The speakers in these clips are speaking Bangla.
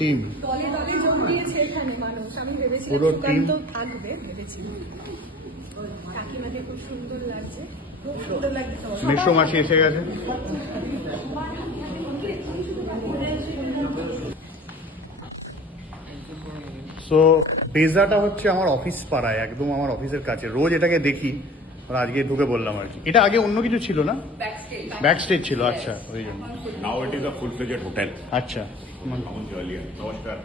টিম দলে দলে যোগ দিয়েছে এখানে মানুষ। আমি ভেবেছিলাম সুকান্ত থাকবে, ভেবেছিলাম। কাকিমাদের খুব সুন্দর লাগছে, খুব সুন্দর লাগছে। মেসো মাসি এসে গেছে। সো বেজাটা হচ্ছে আমার অফিস পাড়ায়, একদম আমার অফিসের কাছে, রোজ এটাকে দেখি, আজকে ঢুকে বললাম আর কি। এটা আগে অন্য কিছু ছিল না, ব্যাক স্টেজ ছিল। আচ্ছা, ওই জন্য now it is a full fledged hotel. আচ্ছা, নমস্কার।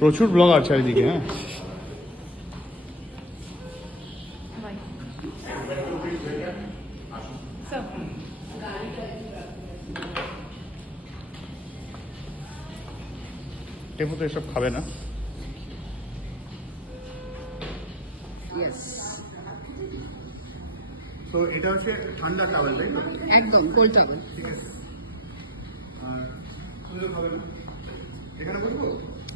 প্রচুর ব্লগার চারিদিকে। হ্যাঁ, টেপু তো এসব খাবে না। তো এটা হচ্ছে ঠান্ডা টাওয়েল, তাই তো? একদম কোল্ড টাওয়েল। ঠিক আছে, আর তুইও খাবে না? এখানে বসবো?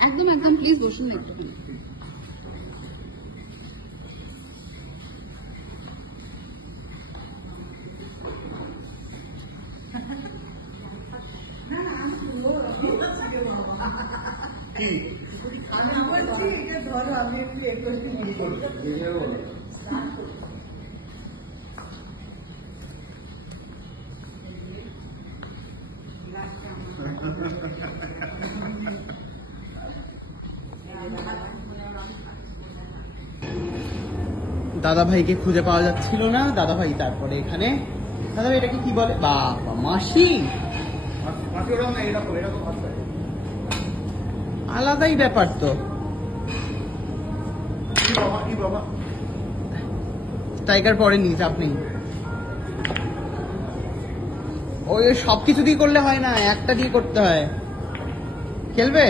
একদম একদম, প্লিজ বসুন একটু। কি ধরো আমি একটু দাদা ভাইকে খুঁজে পাওয়া যাচ্ছিল না, দাদা ভাই তারপরে এখানে। দাদা ভাই এটাকে কি বলে? বাবা, মাসি। আলাদাই ব্যাপার তো। স্ট্রাইকার পড়েনি, চাপ নেই। ওই সবকিছু দিয়ে করলে হয় না, একটা দিয়ে করতে হয়। খেলবে?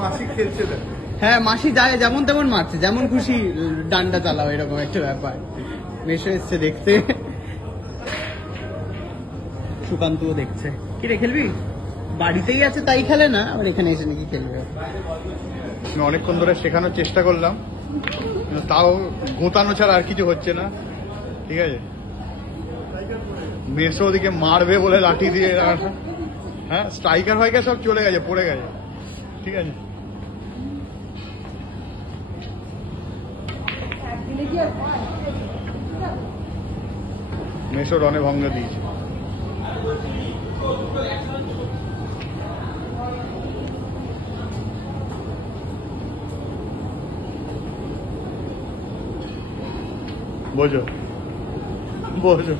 মাসি খেলছে না। হ্যাঁ, মাসি যায় যেমন তেমন মারছে, যেমন খুশি ডান্ডা চালাও, এরকম একটা ব্যাপার। মেশো এসছে দেখতে, সুকান্তও দেখছে। কি রে, খেলবি? বাড়িতেই আছে তাই খেলে না, আবার এখানে এসে নাকি খেলবে। আমি অনেকক্ষণ ধরে শেখানোর চেষ্টা করলাম, তাও গোতানো ছাড়া আর কিছু হচ্ছে না। ঠিক আছে, মেসো ওদিকে মারবে বলে লাঠি দিয়ে, হ্যাঁ স্ট্রাইকার হয়ে গেছে, সব চলে গেছে, পড়ে গেছে। ঠিক আছে, মেসো রনে ভঙ্গ দিয়েছে। বোঝো বোঝো।